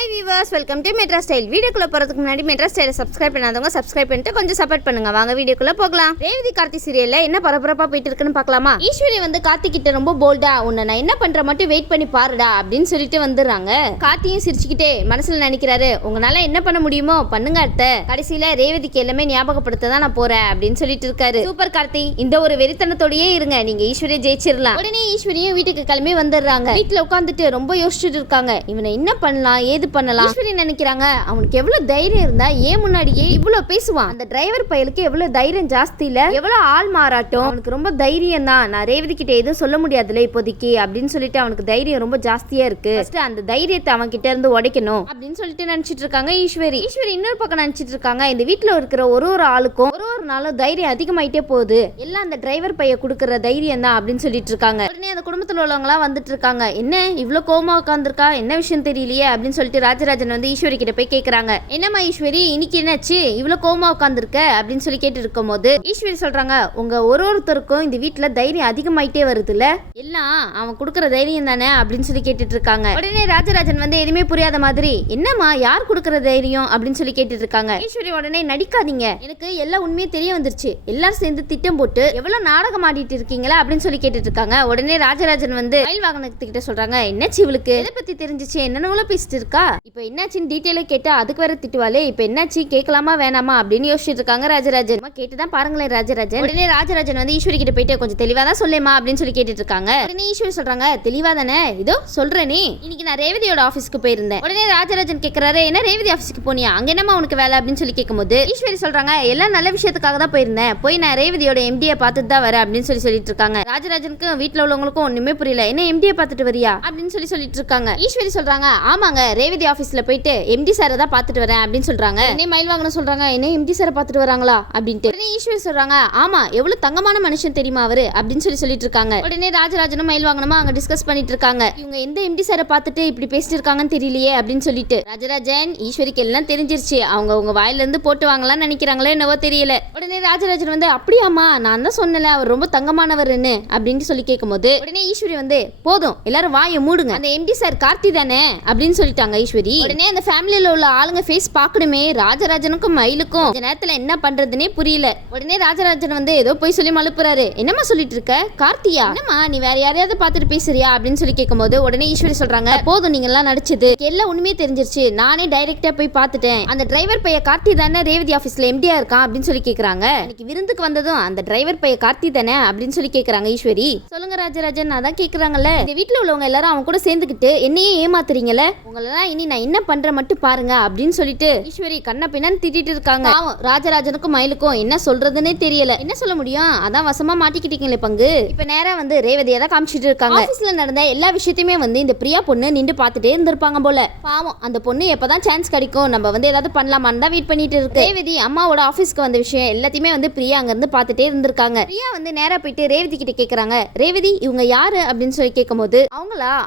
Hi viewers, welcome to Madras style. வீடியோக்குள்ள போறதுக்கு முன்னாடி மெட்ரா ஸ்டைலை சப்ஸ்கிரைப் பண்ணாதவங்க சப்ஸ்கிரைப் பண்ணிட்டு கொஞ்சம் சப்போர்ட் பண்ணுங்க. வாங்க வீடியோக்குள்ள போகலாம். ரேவதி கார்த்தி சீரியல்ல என்ன பரபரப்பா போயிட்டு இருக்குன்னு பார்க்கலாமா? ஈஸ்வரி வந்து கார்த்தி கிட்ட ரொம்ப போல்டா, உன்னை நான் என்ன பண்ற மட்டும் வெயிட் பண்ணி பாருடா அப்படின்னு சொல்லிட்டு வந்துடுறாங்க. கார்த்தியும் சிரிச்சுக்கிட்டே மனசுல நினைக்கிறாரு, உங்களால என்ன பண்ண முடியுமோ பண்ணுங்க அத்தை. கடைசியில ரேவதிக்கு எல்லாமே ஞாபகப்படுத்த தான் நான் போறேன் அப்படின்னு சொல்லிட்டு இருக்காரு. சூப்பர் கார்த்தி, இந்த ஒரு வெறித்தனத்தோடயே இருங்க, நீங்க ஈஸ்வரியை ஜெயிச்சிடலாம். உடனே ஈஸ்வரியும் வீட்டுக்கு கிளம்பி வந்துடுறாங்க. வீட்டுல உட்காந்துட்டு ரொம்ப யோசிச்சுட்டு இருக்காங்க, இவனை என்ன பண்ணலாம் ஏது பண்ணலாம். ஈஸ்வரி நினைக்கிறாங்க, அவனுக்கு எவ்வளவு தைரியம் இருந்தா ஏன் முன்னாடியே இவ்வளவு பேசுவான். அந்த டிரைவர் பயலுக்கு எவ்வளவு தைரியம் ஜாஸ்தி இல்ல, எவ்வளவு ஆள் மாறாட்டம். அவனுக்கு ரொம்ப தைரியம் தான். நான் ரேவதி கிட்ட எதுவும் சொல்ல முடியாதுல இப்போதைக்கு அப்படின்னு சொல்லிட்டு அவனுக்கு தைரியம் ரொம்ப ஜாஸ்தியா இருக்கு. அந்த தைரியத்தை அவன் கிட்ட இருந்து உடைக்கணும் அப்படின்னு சொல்லிட்டு நினைச்சிட்டு இருக்காங்க ஈஸ்வரி. இன்னொரு பக்கம் நினைச்சிட்டு இருக்காங்க, இந்த வீட்டுல இருக்கிற ஒரு ஆளுக்கும் ஒரு நாளும் தைரியம் அதிகமாயிட்டே போகுது. எல்லாம் அந்த டிரைவர் பைய கொடுக்கற தைரியம் தான் அப்படின்னு சொல்லிட்டு இருக்காங்க. உடனே அந்த குடும்பத்துல உள்ளவங்க எல்லாம் வந்துட்டு இருக்காங்க, என்ன இவ்வளவு கோமா உட்காந்துருக்கா, என்ன விஷயம் தெரியலையே அப்படின்னு சொல்லிட்டு ராஜராஜன் வந்து ஈஸ்வரி கிட்ட போய் கேக்குறாங்க. என்னம்மா ஈஸ்வரி, இன்னைக்கு என்னாச்சு இவ்வளவு கோமா உட்காந்துருக்க அப்படின்னு சொல்லி கேட்டு இருக்கும் போது ஈஸ்வரி சொல்றாங்க, உங்க ஒருத்தருக்கும் இந்த வீட்டுல தைரியம் அதிகமாயிட்டே வருதுல்ல, எல்லாம் அவன் கொடுக்கற தைரியம் தானே அப்படின்னு சொல்லி கேட்டுட்டு இருக்காங்க. உடனே ராஜராஜன் வந்து எதுவுமே புரியாத மாதிரி, என்னம்மா யார் கொடுக்கற தைரியம் அப்படின்னு சொல்லி கேட்டுட்டு இருக்காங்க. ஈஸ்வரி உடனே, நடிக்காதீங்க, எனக்கு எல்லா உண்மையும் தெரிய வந்துருச்சு, எல்லாரும் சேர்ந்து திட்டம் போட்டு எவ்வளவு நாடகம் ஆடிட்டு இருக்கீங்களா அப்படின்னு சொல்லி கேட்டுட்டு இருக்காங்க. உடனே ராஜராஜன் வந்து ரயில் வாகனத்துக்கிட்ட சொல்றாங்க, என்னாச்சு இவளுக்கு எதை பத்தி தெரிஞ்சிச்சு, என்னென்ன பேசிட்டு இருக்கா, இப்ப என்னாச்சுன்னு டீட்டெயிலா கேட்டா அதுக்கு வேற திட்டுவாளே, இப்ப என்னாச்சு கேட்கலாமா வேணாமா அப்படின்னு யோசிச்சுட்டு இருக்காங்க ராஜராஜன். கேட்டுதான் பாருங்களேன் ராஜராஜன். உடனே ராஜராஜன் வந்து ஈஸ்வரி கிட்ட போயிட்டு கொஞ்சம் தெளிவா தான் சொல்லேமா அப்படின்னு சொல்லி கேட்டுட்டு இருக்காங்க. உடனே ஈஸ்வரி சொல்றாங்க, தெளிவா தானே, இதோ சொல்றேனே, இன்னைக்கு நான் ரேவதியோட ஆபீஸ்க்கு போயிருந்தேன். உடனே ராஜராஜன் கேட்கறாரு, என்ன ரேவதி ஆபீஸ்க்கு போனியா, அங்க என்னமா உனக்கு வேலை அப்படின்னு சொல்லி கேட்கும்போது ஈஸ்வரி சொல்றாங்க, எல்லாம் நல்ல விஷயத்துக்காக தான் போயிருந்தேன், போய் நான் ரேவதியோட எம்டியை பார்த்துட்டு தான் வரேன் அப்படின்னு சொல்லிட்டு இருக்காங்க. ராஜராஜனுக்கும் வீட்டுல உள்ளவங்களுக்கும் ஒண்ணுமே புரியல, என்ன எம்டியை பார்த்துட்டு வரியா அப்படின்னு சொல்லிட்டு இருக்காங்க. ஈஸ்வரி சொல்றாங்க, ஆமாங்க ரேவதி ஆபீஸ்ல போயிட்டு எம்டி சாரை தான் பார்த்துட்டு வரேன் அப்படின்னு சொல்றாங்க. என்ன மயில் வாங்கணும் சொல்றாங்க, என்ன எம்டி சாரை பார்த்துட்டு வராங்களா அப்படின்ட்டு. உடனே ஈஸ்வரி சொல்றாங்க, ஆமா எவ்வளவு தங்கமான மனுஷன் தெரியுமா அவரு அப்படின்னு சொல்லிட்டு இருக்காங்க. உடனே ராஜராஜனும் மயில் வாங்கணுமா அங்க டிஸ்கஸ் பண்ணிட்டு இருக்காங்க. இவங்க எந்த எம்டி சாரை பார்த்துட்டு இப்படி பேசிட்டு இருக்காங்கன்னு தெரியலையே அப்படின்னு சொல்லிட்டு ராஜராஜன் ஈஸ்வரிக்கு எல்லாம் தெரிஞ்சிருச்சு, அவங்க உங்க வாயில இருந்து போட்டு வாங்கலாம்னு நினைக்கிறாங்களோ என்னவோ தெரியல. உடனே ராஜராஜன் வந்து, அப்படியாமா நான் தான் சொன்னல அவர் ரொம்ப தங்கமானவர்னு அப்படின்னு சொல்லி கேட்கும்போது உடனே ஈஸ்வரி வந்து, போதும் எல்லாரும் வாயை மூடுங்க, அந்த எம்டி சார் கார்த்தி தானே அப்படின்னு சொல்லிட்டாங்க ஈஸ்வரி. உடனே அந்த ஃபேமிலியில உள்ள ஆளுங்க ஃபேஸ் பார்க்கணுமே, ராஜராஜனுக்கும் மயிலுக்கும் இந்த நேரத்துல என்ன பண்றதுன்னே புரியல. உடனே ராஜராஜன் வந்து ஏதோ போய் சொல்லி மழுப்புறாரு, என்னமா சொல்லிட்டு இருக்க கார்த்தியா, என்னமா நீ வேற யாரையாவது பார்த்துட்டு பேசுறியா அப்படின்னு சொல்லி கேட்கும்போது உடனே ஈஸ்வரி சொல்றாங்க, போதும் நீங்க எல்லாம் நடிச்சது எல்லாம் உண்மையே தெரிஞ்சிருச்சு, நானே டைரக்டா போய் பார்த்துட்டேன், அந்த டிரைவர் பைய கார்த்தி தானே ரேவதி ஆபீஸ்ல எம்டியா இருக்கான் அப்படின்னு சொல்லி கேக்குறாங்க. இன்னைக்கு விருந்துக்கு வந்ததும் அந்த டிரைவர் பைய கார்த்தி தானே அப்படின்னு சொல்லி கேக்குறாங்க ஈஸ்வரி. சொல்லுங்க ராஜராஜன், அதான் கேக்குறாங்கல்ல, இந்த வீட்டுல உள்ளவங்க எல்லாரும் அவங்க கூட சேர்ந்துக்கிட்டு என்னையே ஏமாத்துறீங்கல்ல, உங்களெல்லாம் இனி நான் என்ன பண்ற மட்டும் பாருங்க அப்படின்னு சொல்லிட்டு ஈஸ்வரி கண்ண பின்னான்னு திட்டிட்டு இருக்காங்க. ராஜராஜனுக்கும் மயிலுக்கும் என்ன சொல்றதுன்னே தெரியல, என்ன சொல்ல முடியும், அதான் வசமா மாட்டிக்கிட்டீங்களே பங்கு. இப்ப நேரா வந்து ரேவதியை தான் காமிச்சிட்டு இருக்காங்க. ஆபீஸ்ல நடந்த எல்லா விஷயத்தையுமே வந்து இந்த பிரியா பொண்ணு நின்று பார்த்துட்டே இருந்திருப்பாங்க போல. பாவம் அந்த பொண்ணு எப்பதான் சான்ஸ் கிடைக்கும் நம்ம வந்து ஏதாவது பண்ணலாமான்னு தான் வெயிட் பண்ணிட்டு இருக்கு. ரேவதி அம்மாவோட ஆபீஸ்க்கு வந்த விஷயம் எல்லாத்தையுமே வந்து பிரியா அங்க இருந்து பார்த்துட்டே இருந்திருக்காங்க. பிரியா வந்து நேரா போயிட்டு ரேவதி கிட்ட கேக்குறாங்க, ரேவதி இவங்க யாரு அப்படின்னு சொல்லி கேட்கும்போது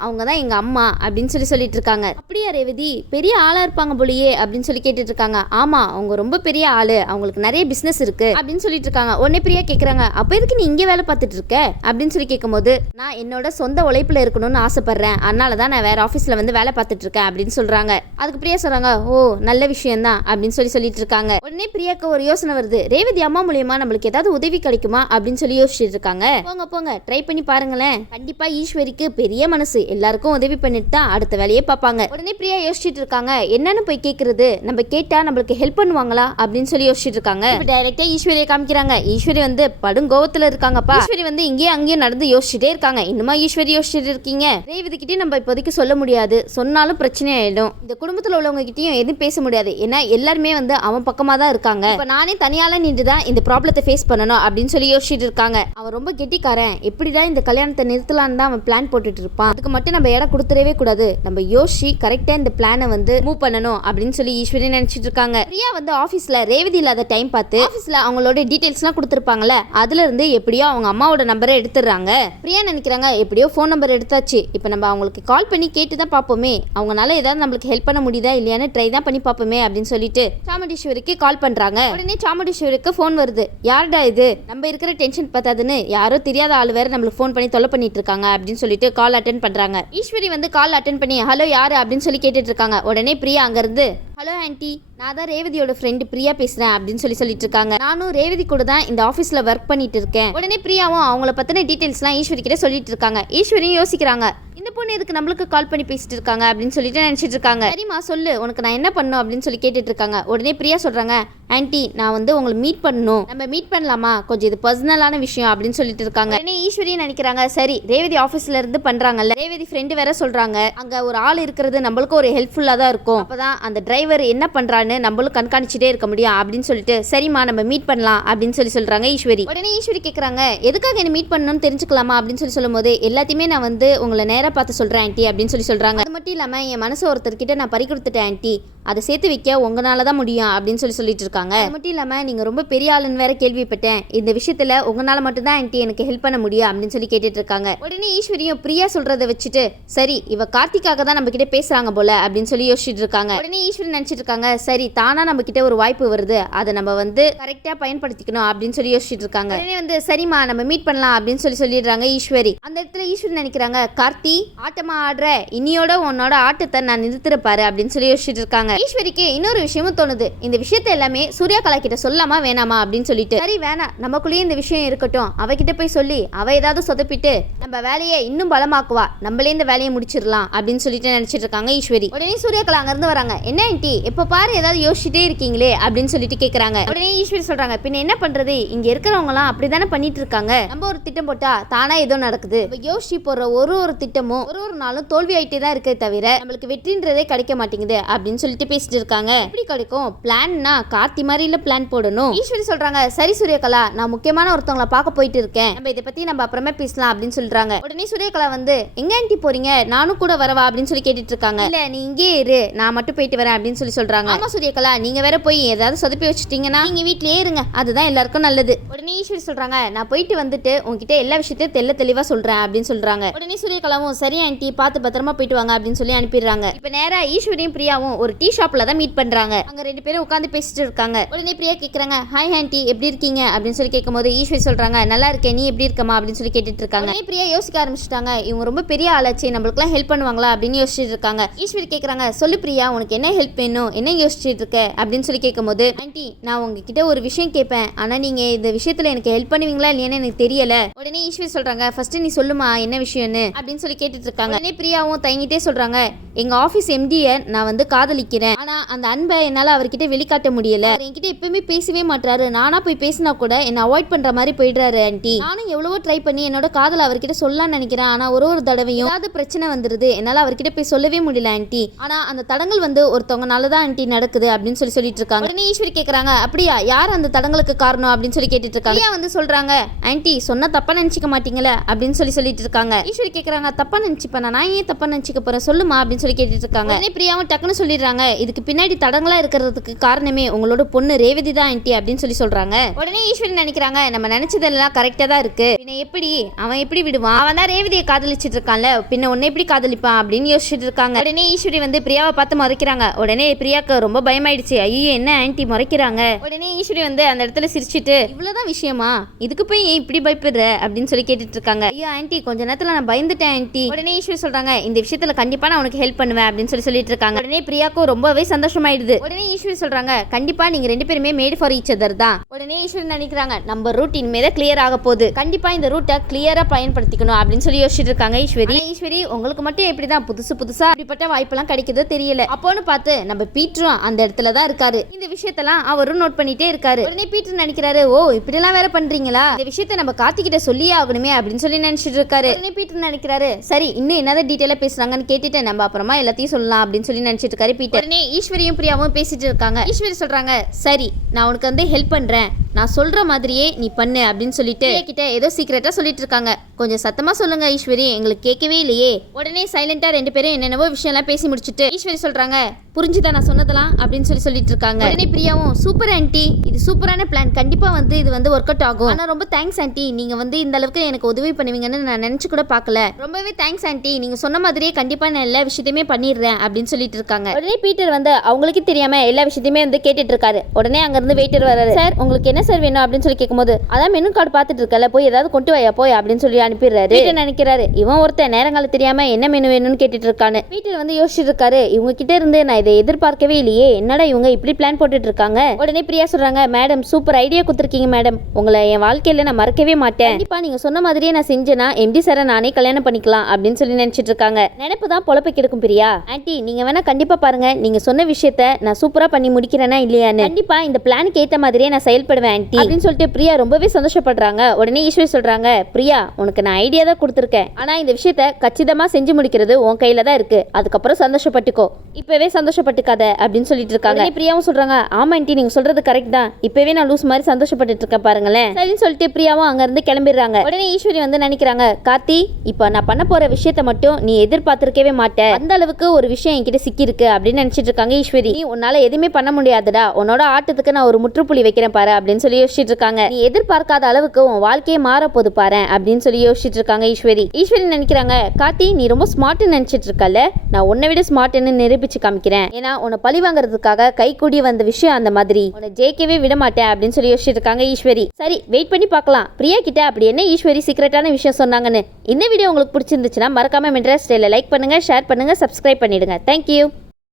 அவங்க தான் எங்க அம்மா அப்படின்னு சொல்லிட்டு இருக்காங்க. அப்படியா ரேவதி, பெரிய ஆளா இருப்பாங்க போலியே அப்படின்னு சொல்லி கேட்டுட்டு இருக்காங்க. ஆமா அவங்க ரொம்ப பெரிய ஆளு, அவங்களுக்கு நிறைய பிசினஸ் இருக்கு அப்படின்னு சொல்லிட்டு இருக்காங்க. உடனே பிரியா கேக்குறாங்க, அப்ப எதுக்கு நீ இங்கே வேலை பார்த்துட்டு இருக்க அப்படின்னு சொல்லி கேட்கும்போது நான் என்னோட சொந்த உழைப்புல இருக்கணும்னு ஆசைப்படுறேன், அதனாலதான் நான் வேற ஆபீஸ்ல வந்து வேலை பார்த்துட்டு இருக்கேன் அப்படின்னு சொல்றாங்க. அதுக்கு பிரியா சொல்றாங்க, ஓ நல்ல விஷயம் தான் அப்படின்னு சொல்லிட்டு இருக்காங்க. உடனே பிரியாக்கு ஒரு யோசனை வருது, ரேவதி அம்மா மூலியமா நம்மளுக்கு ஏதாவது உதவி கிடைக்குமா அப்படின்னு சொல்லி யோசிச்சுட்டு இருக்காங்க. போங்க ட்ரை பண்ணி பாருங்களேன், கண்டிப்பா ஈஸ்வரிக்கு பெரிய மனசு, எல்லாருக்கும் உதவி பண்ணிட்டு தான் அடுத்த வேலையே பார்ப்பாங்க. உடனே பிரியா யோசிச்சுட்டு இருக்காங்க, என்னன்னு போய் கேக்குறது, நம்ம கேட்டா நம்மளுக்கு ஹெல்ப் பண்ணுவாங்களா அப்படின்னு சொல்லி யோசிச்சுட்டு இருக்காங்க. டைரக்டா ஈஸ்வரியை காமிக்கிறாங்க. ஈஸ்வரி வந்து படுங்கோவத்துல இருக்காங்கப்பா. ஈஸ்வரி வந்து இங்கேயும் அங்கேயும் நடந்து யோசிச்சுட்டே இருக்காங்க. இன்னுமா ஈஸ்வரி யோசிச்சுட்டு இருக்கீங்க, ரேவதி கிட்டே நம்ம இப்போதைக்கு சொல்ல முடியாது, சொன்னாலும் பிரச்சனை ஆயிடும், இந்த குடும்பத்துல உள்ளவங்க கிட்டயும் எதுவும் பேச முடியாது, ஏன்னா எல்லாருமே வந்து அவன் பக்கமா தான் இருக்காங்க, இப்ப நானே தனியால நின்று தான் இந்த ப்ராப்ளத்தை ஃபேஸ் பண்ணணும் அப்படின்னு சொல்லி யோசிச்சுட்டு இருக்காங்க. அவன் ரொம்ப கெட்டிக்காரன், எப்படிதான் இந்த கல்யாணத்தை நிறுத்தலான்னு தான் அவன் பிளான் போட்டுட்டு இருப்பான், அதுக்கு மட்டும் நம்ம இடம் கொடுத்துடவே கூடாது, நம்ம யோசி கரெக்டா இந்த பிளானை வந்து மூவ் பண்ணணும் அப்படின்னு சொல்லி ஈஸ்வரி நினைச்சிட்டு இருக்காங்க. பிரியா வந்து ஆபீஸ்ல ரேவதி இல்லாத டைம் பார்த்து ஆபீஸ்ல அவங்களோட டீடைல்ஸ் எல்லாம் கொடுத்திருப்பாங்கல்ல, அதுல இருந்து எப்படியோ அவங்க அம்மாவோட நம்பரை எடுத்துறாங்க. பிரியா நினைக்கிறாங்க, எப்படியோ போன் நம்பர் எடுத்தாச்சு, இப்ப நம்ம அவங்களுக்கு கால் பண்ணி கேட்டு தான் பார்ப்போமே, அவங்களால ஏதாவது நம்மளுக்கு ஹெல்ப் பண்ண முடியுதா இல்லையான்னு ட்ரை தான் பண்ணி பார்ப்போமே அப்படின்னு சொல்லிட்டு சாமுண்டீஸ்வரிக்கு கால் பண்றாங்க. உடனே சாமுண்டீஸ்வரிக்கு போன் வருது. யாருடா இது, நம்ம இருக்கிற டென்ஷன் பார்த்தாதுன்னு யாரோ தெரியாத ஆள் வேற நம்மளுக்கு போன் பண்ணி தொலை பண்ணிட்டு இருக்காங்க அப்படின்னு சொல்லிட்டு கால் அட்டென்ட் பண்றாங்க. ஈஸ்வரி வந்து கால் அட்டென்ட் பண்ணி ஹலோ யாரு அப்படின்னு சொல்லி கேட்டுட்டு இருக்காங்க. உடனே பிரியா அங்கிருந்து ஹலோ ஆண்டி, நான் தான் ரேவதியோட ஃப்ரெண்டு பிரியா பேசுகிறேன் அப்படின்னு சொல்லிட்டு இருக்காங்க. நானும் ரேவதி கூட தான் இந்த ஆஃபீஸில் ஒர்க் பண்ணிட்டு இருக்கேன். உடனே பிரியாவும் அவங்கள பற்றின டீட்டெயில்ஸ்லாம் ஈஸ்வரி கிட்ட சொல்லிட்டு இருக்காங்க. ஈஸ்வரியும் யோசிக்கிறாங்க, இந்த பொண்ணு எதுக்கு நம்மளுக்கு கால் பண்ணி பேசிட்டு இருக்காங்க அப்படின்னு சொல்லிட்டு நினச்சிட்டு இருக்காங்க. சரிம்மா சொல்லு, உனக்கு நான் என்ன பண்ணணும் அப்படின்னு சொல்லி கேட்டுட்டு இருக்காங்க. உடனே பிரியா சொல்கிறாங்க, ஆண்டி நான் வந்து உங்களை மீட் பண்ணணும், நம்ம மீட் பண்ணலாமா, கொஞ்சம் இது பர்சனலான விஷயம் அப்படின்னு சொல்லிட்டு இருக்காங்க. உடனே ஈஸ்வரியும் நினைக்கிறாங்க, சரி ரேவதி ஆஃபீஸ்ல இருந்து பண்ணுறாங்கல்ல, ரேவதி ஃப்ரெண்டு வேற சொல்கிறாங்க, அங்கே ஒரு ஆள் இருக்கிறது நம்மளுக்கு ஒரு ஹெல்ப்ஃபுல்லாக தான் இருக்கும், அப்போதான் அந்த டிரைவர் என்ன பண்றான்னு நம்மளும் கண்காணிச்சுட்டே இருக்க முடியும் அப்படின்னு சொல்லிட்டு சரிம்மா நம்ம மீட் பண்ணலாம் அப்படின்னு சொல்றாங்க ஈஸ்வரி. உடனே ஈஸ்வரி கேட்குறாங்க, எதுக்காக என்ன மீட் பண்ணணும்னு தெரிஞ்சுக்கலாமா அப்படின்னு சொல்லும்போது, எல்லாத்தையுமே நான் வந்து உங்களை நேராக பார்த்து சொல்கிறேன் ஆண்டி அப்படின்னு சொல்கிறாங்க. அது மட்டும் இல்லாமல் என் மனசு ஒருத்தர்கிட்ட நான் பறி கொடுத்துட்டேன் ஆண்டி, அதை சேர்த்து வைக்க உங்களால தான் முடியும் அப்படின்னு சொல்லிட்டு இருக்காங்க. அது மட்டும் இல்லாமல் நீங்கள் ரொம்ப பெரிய ஆளுன்னு வேற கேள்விப்பட்டேன், இந்த விஷயத்தில் உங்களால் மட்டும்தான் ஆண்டி எனக்கு ஹெல்ப் பண்ண முடியும் அப்படின்னு சொல்லி கேட்டுட்டு இருக்காங்க. உடனே ஈஸ்வரியும் பிரியா சொல்றதை வச்சுட்டு, சரி இவ கார்த்திக்காக தான் நம்ம கிட்ட பேசுறாங்க போல அப்படின்னு சொல்லி யோசிச்சுட்டு இருக்காங்க. உடனே ஈஸ்வரி நினைச்சிட்டு இருக்காங்க, சரி தானா நம்ம கிட்ட ஒரு வாய்ப்பு வருது, அதை நம்ம வந்து கரெக்டா பயன்படுத்திக்கணும் அப்படின்னு சொல்லி யோசிச்சுட்டு இருக்காங்க. உடனே வந்து சரிம்மா நம்ம மீட் பண்ணலாம் அப்படின்னு சொல்லிடுறாங்க ஈஸ்வரி. அந்த இடத்துல ஈஸ்வரி நினைக்கிறாங்க, கார்த்தி ஆட்டமா ஆடுற, இனியோட உன்னோட ஆட்டத்தை நான் நிறுத்திருப்பாரு அப்படின்னு சொல்லி யோசிச்சுட்டு இருக்காங்க. ஈஸ்வரிக்கு இன்னொரு விஷயமும் தோணுது, இந்த விஷயத்தை எல்லாமே சூர்யா கலா கிட்ட சொல்லாமா வேணாமா அப்படின்னு சொல்லிட்டு, சரி வேணாம் நமக்குள்ளேயே இந்த விஷயம் இருக்கட்டும், அவகிட்ட போய் சொல்லி அவ ஏதாவது சொதப்பிட்டு நம்ம வேலையை இன்னும் பலமாக்குவா, நம்மளே இந்த வேலையை முடிச்சிடலாம் அப்படின்னு சொல்லிட்டு நினைச்சிட்டு இருக்காங்க ஈஸ்வரி. உடனே சூர்யா கலா அங்க இருந்து வராங்க. என்ன ஆண்டி எப்ப பாரு ஏதாவது யோசிச்சுட்டே இருக்கீங்களே அப்படின்னு சொல்லிட்டு கேக்குறாங்க. உடனே ஈஸ்வரி சொல்றாங்க, பின்ன என்ன பண்றது, இங்க இருக்கிறவங்க எல்லாம் அப்படிதானே பண்ணிட்டு இருக்காங்க, நம்ம ஒரு திட்டம் போட்டா தானா ஏதோ நடக்குது, யோசிச்சு போற ஒரு திட்டமும் ஒரு நாளும் தோல்வி ஆயிட்டே தான் இருக்கே தவிர நம்மளுக்கு வெற்றின்றதே கிடைக்க மாட்டேங்குது அப்படின்னு சொல்லிட்டு பேசிட்டு இருக்காங்க. எப்படி கிடைக்கும், பிளான்னா கார்த்தி மாதிரி இல்ல பிளான் போடணும். ஈஸ்வரி சொல்றாங்க, சரி சூர்யகலா நான் முக்கியமான ஒருத்தவங்களை பார்க்க போயிட்டு இருக்கேன், நம்ம இதை பத்தி நம்ம அப்புறமே பேசலாம் அப்படின்னு சொல்றாங்க. உடனே சூர்யகலா வந்து, எங்க ஆண்டி போறீங்க, நானும் கூட வரவா அப்படின்னு சொல்லி கேட்டுட்டு இருக்காங்க. இல்ல நீ இங்கே இரு, நான் மட்டும் போயிட்டு வரேன் அப்படின்னு சொல்றாங்க. ஆமா சூர்யகலா நீங்க வேற போய் ஏதாவது சொதப்பி வச்சுட்டீங்கன்னா நீங்க வீட்லயே இருங்க, அதுதான் எல்லாருக்கும் நல்லது. உடனே ஈஸ்வரி சொல்றாங்க, நான் போயிட்டு வந்துட்டு உங்ககிட்ட எல்லா விஷயத்தையும் தெளிவா சொல்றேன் அப்படின்னு சொல்றாங்க. உடனே சூர்யகலாவும் சரி ஆண்டி பார்த்து பத்திரமா போயிட்டு வாங்க அப்படின்னு சொல்லி அனுப்பிடுறாங்க. இப்ப நேரா ஈஸ்வரியும் பிரியாவும் ஒரு டீ ஷாப்ல தான் மீட் பண்றாங்க. அங்க ரெண்டு பேரும் உட்காந்து பேசிட்டு இருக்காங்க. உடனே பிரியா கேக்குறாங்க, ஹாய் ஆண்டி எப்படி இருக்கீங்க அப்படின்னு சொல்லி கேட்கும்போது ஈஸ்வரி சொல்றாங்க, நல்லா இருக்கேன் நீ எப்படி இருக்கமா அப்படின்னு சொல்லி கேட்டுட்டு இருக்காங்க. உடனே பிரியா யோசிக்க ஆரம்பிச்சிட்டாங்க, இவங்க ரொம்ப பெரிய ஆளாச்சு நம்மளுக்குலாம் ஹெல்ப் பண்ணுவாங்களா அப்படின்னு யோசிச்சுட்டு இருக்காங்க. ஈஸ்வரி கேக்குறாங்க, சொல்லு பிரியா உனக்கு என்ன ஹெல்ப் வேணும், என்ன யோசிச்சுட்டு இருக்க அப்படின்னு சொல்லி கேட்கும்போது, ஆண்டி நான் உங்ககிட்ட ஒரு விஷயம் கேட்பேன், ஆனா நீங்க இந்த விஷயத்துல எனக்கு ஹெல்ப் பண்ணுவீங்களா இல்லையான்னு எனக்கு தெரியல. உடனே ஈஸ்வரி சொல்றாங்க, ஃபர்ஸ்ட் நீ சொல்லுமா என்ன விஷயம்னு அப்படின்னு சொல்லி கேட்டுட்டு இருக்காங்க. உடனே பிரியாவும் தயங்கிட்டே சொல்றாங்க, எங்க ஆபீஸ் எம்டியை நான் வந்து காதலிக்கிறேன், ஆனா அந்த அன்பை என்னால அவர்கிட்ட வெளிக்காட்ட முடியல, அவர் என்கிட்ட எப்பவுமே பேசவே மாட்டாரு, நானா போய் பேசினா கூட என்ன அவாய்ட் பண்ற மாதிரி போயிடுறாரு ஆண்டி, நானும் எவ்வளவோ ட்ரை பண்ணி என்னோட காதல் அவர்கிட்ட சொல்லலாம்னு நினைக்கிறேன், ஆனா ஒரு தடவையும் ஏதாவது பிரச்சனை வந்துருது, என்னால அவர்கிட்ட போய் சொல்லவே முடியல ஆண்டி, ஆனா அந்த தடங்கள் வந்து ஒருத்தவங்கனால தான் ஆண்டி நடக்குது அப்படின்னு சொல்லிட்டு இருக்காங்க. உடனே ஈஸ்வரி கேக்குறாங்க, அப்படியா யார் அந்த தடங்களுக்கு காரணம் அப்படின்னு சொல்லி கேட்டுட்டு இருக்காங்க. பிரியா வந்து சொல்றாங்க, ஆண்டி சொன்னா தப்பா நினைச்சுக்க மாட்டீங்களா அப்படின்னு சொல்லிட்டு இருக்காங்க. ஈஸ்வரி கேக்குறாங்க, தப்பா நினைச்சுப்பேன், நான் ஏன் தப்பா நினைச்சுக்க போறேன் சொல்லுமா அப்படின்னு சொல்லி கேட்டுட்டு இருக்காங்க. உடனே பிரியாவும் டக்குன்னு சொல்லிடுறாங்க, இதுக்கு பின்னாடி தடங்களா இருக்கிறதுக்கு காரணமே உங்களோட பொண்ணு ரேவதி தான் ஆண்டி அப்படின்னு சொல்றாங்க. உடனே ஈஸ்வரி நினைக்கிறாங்க, நம்ம நினைச்சதெல்லாம் கரெக்டா தான் இருக்கு, பின்ன எப்படி அவன் எப்படி விடுவான், அவன் தான் ரேவதியை காதலிச்சிட்டு இருக்கான்ல, பின்ன உன்னை எப்படி காதலிப்பான் அப்படின்னு யோசிச்சுட்டு இருக்காங்க. உடனே ஈஸ்வரி வந்து பிரியாவை பார்த்து முறைக்கிறாங்க. உடனே பிரியாக்கு ரொம்ப பயமாயிடுச்சு, ஐயோ என்ன ஆண்டி முறைக்கிறாங்க. உடனே ஈஸ்வரி வந்து அந்த இடத்துல சிரிச்சிட்டு, இவ்வளவுதான் விஷயமா, இதுக்கு போய் ஏன் இப்படி பயப்படுற அப்படின்னு சொல்லி கேட்டுட்டு இருக்காங்க. ஐயோ ஆண்டி கொஞ்ச நேரத்துல நான் பயந்துட்டேன் ஆண்டி. உடனே ஈஸ்வரி சொல்றாங்க, இந்த விஷயத்துல கண்டிப்பா நான் உனக்கு ஹெல்ப் பண்ணுவேன் அப்படின்னு சொல்லிட்டு இருக்காங்க. உடனே பிரியாக்கும் ரொம்பவே சந்தோஷமாயிடுது. உடனே ஈஸ்வரி சொல்றாங்க, கண்டிப்பா நீங்க ரெண்டு பேருமே மேட் ஃபார் ஈச் அதர் தான். உடனே ஈஸ்வரி நினைக்கிறாங்க, நம்ம ரூட் இனிமே தான் கிளியர் ஆக போகுது, கண்டிப்பா இந்த ரூட்டை கிளியரா பயன்படுத்திக்கணும் அப்படின்னு சொல்லி யோசிச்சுட்டு இருக்காங்க ஈஸ்வரி உங்களுக்கு மட்டும் எப்படிதான் புதுசா இப்படிப்பட்ட வாய்ப்பெல்லாம் கிடைக்குதோ தெரியல. அப்போன்னு பார்த்து நம்ம பீட்டரும் அந்த இடத்துல தான் இருக்காரு, இந்த விஷயத்தெல்லாம் அவரும் நோட் பண்ணிட்டே இருக்காரு. உடனே பீட்டர் நினைக்கிறாரு, ஓ இப்படி எல்லாம் வேற பண்றீங்களா, இந்த விஷயத்தை நம்ம கார்த்திகிட்ட சொல்லியே ஆகணுமே அப்படின்னு சொல்லி நினைச்சிட்டு இருக்காரு. உடனே பீட்டர் நினைக்கிறாரு, சரி இன்னும் என்னதான் டீட்டெயிலா பேசுறாங்கன்னு கேட்டுட்டு நம்ம அப்புறமா எல்லாத்தையும் சொல்லலாம் அப்படின்னு சொல்லி நினைச்சிட்டு இருக்காரு பீட்டர். உடனே ஈஸ்வரியும் பிரியாவும் பேசிட்டு இருக்காங்க. ஈஸ்வரி சொல்றாங்க, சரி நான் உனக்கு வந்து ஹெல்ப் பண்றேன், நான் சொல்ற மாதிரியே நீ பண்ணு அப்படின்னு சொல்லிட்டு கிட்ட ஏதோ சீக்கிரட்டா சொல்லிட்டு இருக்காங்க. கொஞ்சம் சத்தமா சொல்லுங்க ஈஸ்வரி, எங்களுக்கு கேட்கவே இல்லையே. உடனே சைலண்டா ரெண்டு பேரும் என்னென்னவோ விஷயம் எல்லாம் பேசி முடிச்சுட்டு ஈஸ்வரி சொல்றாங்க, புரிஞ்சுதா நான் சொன்னதெல்லாம் அப்படின்னு சொல்லிட்டு இருக்காங்க. உடனே பிரியாவும் சூப்பர் ஆன்ட்டி, இது சூப்பரான பிளான், கண்டிப்பா வந்து இது வந்து ஒர்க் அவுட் ஆகும். ஆனா ரொம்ப தேங்க்ஸ் ஆன்ட்டி, நீங்க வந்து இந்த அளவுக்கு எனக்கு உதவி பண்ணுவீங்கன்னு நான் நினைச்சு கூட பார்க்கல. ரொம்பவே தேங்க்ஸ் ஆன்ட்டி, நீங்க சொன்ன மாதிரியே கண்டிப்பா நான் எல்லா விஷயத்தையுமே பண்ணிடுறேன் அப்படின்னு சொல்லிட்டு இருக்காங்க. உடனே பீட்டர் வந்து அவங்களுக்கு தெரியாம எல்லா விஷயத்தையுமே வந்து கேட்டுட்டு இருக்காரு. உடனே அங்க இருந்து வெயிட்டர் வராரு. சார் உங்களுக்கு என்ன சார் வேணும் அப்படின்னு சொல்லி கேட்கும்போது அதான் மெனு கார்டு பார்த்துட்டு இருக்கல, போய் ஏதாவது கொண்டு வாயா போய் அப்படின்னு சொல்லி அனுப்பிடுறாரு. பீட்டர் நினைக்கிறாரு இவன் ஒருத்தன் நேரங்கால தெரியாம என்ன மெனு வேணும்னு கேட்டுட்டு இருக்கான்னு. பீட்டர் வந்து யோசிச்சுட்டு இருக்காரு, இவங்க கிட்ட இருந்து நான் இதை எதிர்பார்க்கவே இல்லையே, என்னடா இவங்க இப்படி பிளான் போட்டுட்டு இருக்காங்க. உடனே பிரியா சொல்றாங்க, மேடம் சூப்பர் ஐடியா கொடுத்துருக்கீங்க மேடம், உங்களை என் வாழ்க்கையில நான் மறக்கவே மாட்டேன், கண்டிப்பா நீங்க சொன்ன மாதிரியே நான் செஞ்சேன்னா எம்டி சாரை நானே கல்யாணம் பண்ணிக்கலாம் அப்படின்னு சொல்லி நினைச்சிட்டு இருக்காங்க. நினைப்பு தான் பொழப்ப கெடுக்கும் பிரியா. ஆன்ட்டி நீங்க வேணா கண்டிப்பா பாருங்க, நீங்க சொன்ன விஷயத்த நான் சூப்பரா பண்ணி முடிக்கிறேனா இல்லையான்னு, கண்டிப்பா இந்த பிளானுக்கு ஏத்த மாதிரியே நான் செயல்படுவேன் ஆன்ட்டி அப்படின்னு சொல்லிட்டு பிரியா ரொம்பவே சந்தோஷப்படுறாங்க. உடனே ஈஸ்வரி சொல்றாங்க, பிரியா உனக்கு நான் ஐடியா தான் கொடுத்துருக்கேன், ஆனா இந்த விஷயத்த கச்சிதமா செஞ்சு முடிக்கிறது உன் கையில தான் இருக்கு, அதுக்கப்புறம் சந்தோஷப்பட்டுக்கோ, இப்பவே சந்தோஷப்பட்டுக்காத அப்படின்னு சொல்லிட்டு இருக்காங்க. பிரியாவும் சொல்றாங்க, ஆமா ஆன்ட்டி நீங்க சொல்றது கரெக்ட் தான், இப்பவே நான் லூஸ் மாதிரி சந்தோஷப்பட்டு இருக்கேன் பாருங்களேன் சரின்னு சொல்லிட்டு பிரியாவும் அங்க இருந்து கிளம்பிடுறாங்க. உடனே ஈஸ்வரி வந்து நினைக்கிறாங்க, கார்த்தி இப்போ நான் பண்ண போற விஷயத்த மட்டும் நீ எதிர்பார்த்திருக்கவே மாட்டே, அந்த அளவுக்கு ஒரு விஷயம் என்கிட்ட சிக்கி இருக்கு அப்படின்னு நினைச்சிட்டு இருக்காங்க ஈஸ்வரி. நீ உன்னால எதுவுமே பண்ண முடியாதுடா, உன்னோட ஆட்டத்துக்கு நான் ஒரு முற்றுப்புள்ளி வைக்கிறேன் பாரு அப்படின்னு சொல்லி யோசிச்சுட்டு இருக்காங்க. நீ எதிர்பார்க்காத அளவுக்கு உன் வாழ்க்கையே மாற போது பாரு அப்படின்னு சொல்லி யோசிச்சுட்டு இருக்காங்க ஈஸ்வரி. ஈஸ்வரி நினைக்கிறாங்க, கார்த்தி நீ ரொம்ப ஸ்மார்ட்னு நினைச்சிட்டு இருக்கல, நான் உன்னை விட ஸ்மார்ட்னு நிரூபிச்சு காமிக்கிறேன், ஏன்னா உன்னை பழி வாங்குறதுக்காக கை கூடி வந்த விஷயம் அந்த மாதிரி, உன்னை ஜெயிக்கவே விட மாட்டேன் அப்படின்னு சொல்லி யோசிச்சுட்டு இருக்காங்க ஈஸ்வரி. சரி வெயிட் பண்ணி பார்க்கலாம் பிரியா கிட்ட அப்படி என்ன ஈஸ்வரி சீக்ரெட்டான விஷயம் சொன்னாங்கன்னு. இந்த வீடியோ உங்களுக்கு பிடிச்சிருந்துச்சுன்னா மறக்காம மெட்ராஸ் ஸ்டைல லைக் பண்ணுங்க, ஷேர் பண்ணுங்க, சப்ஸ்கிரைப் பண்ணிடுங்க. தேங்க்யூ.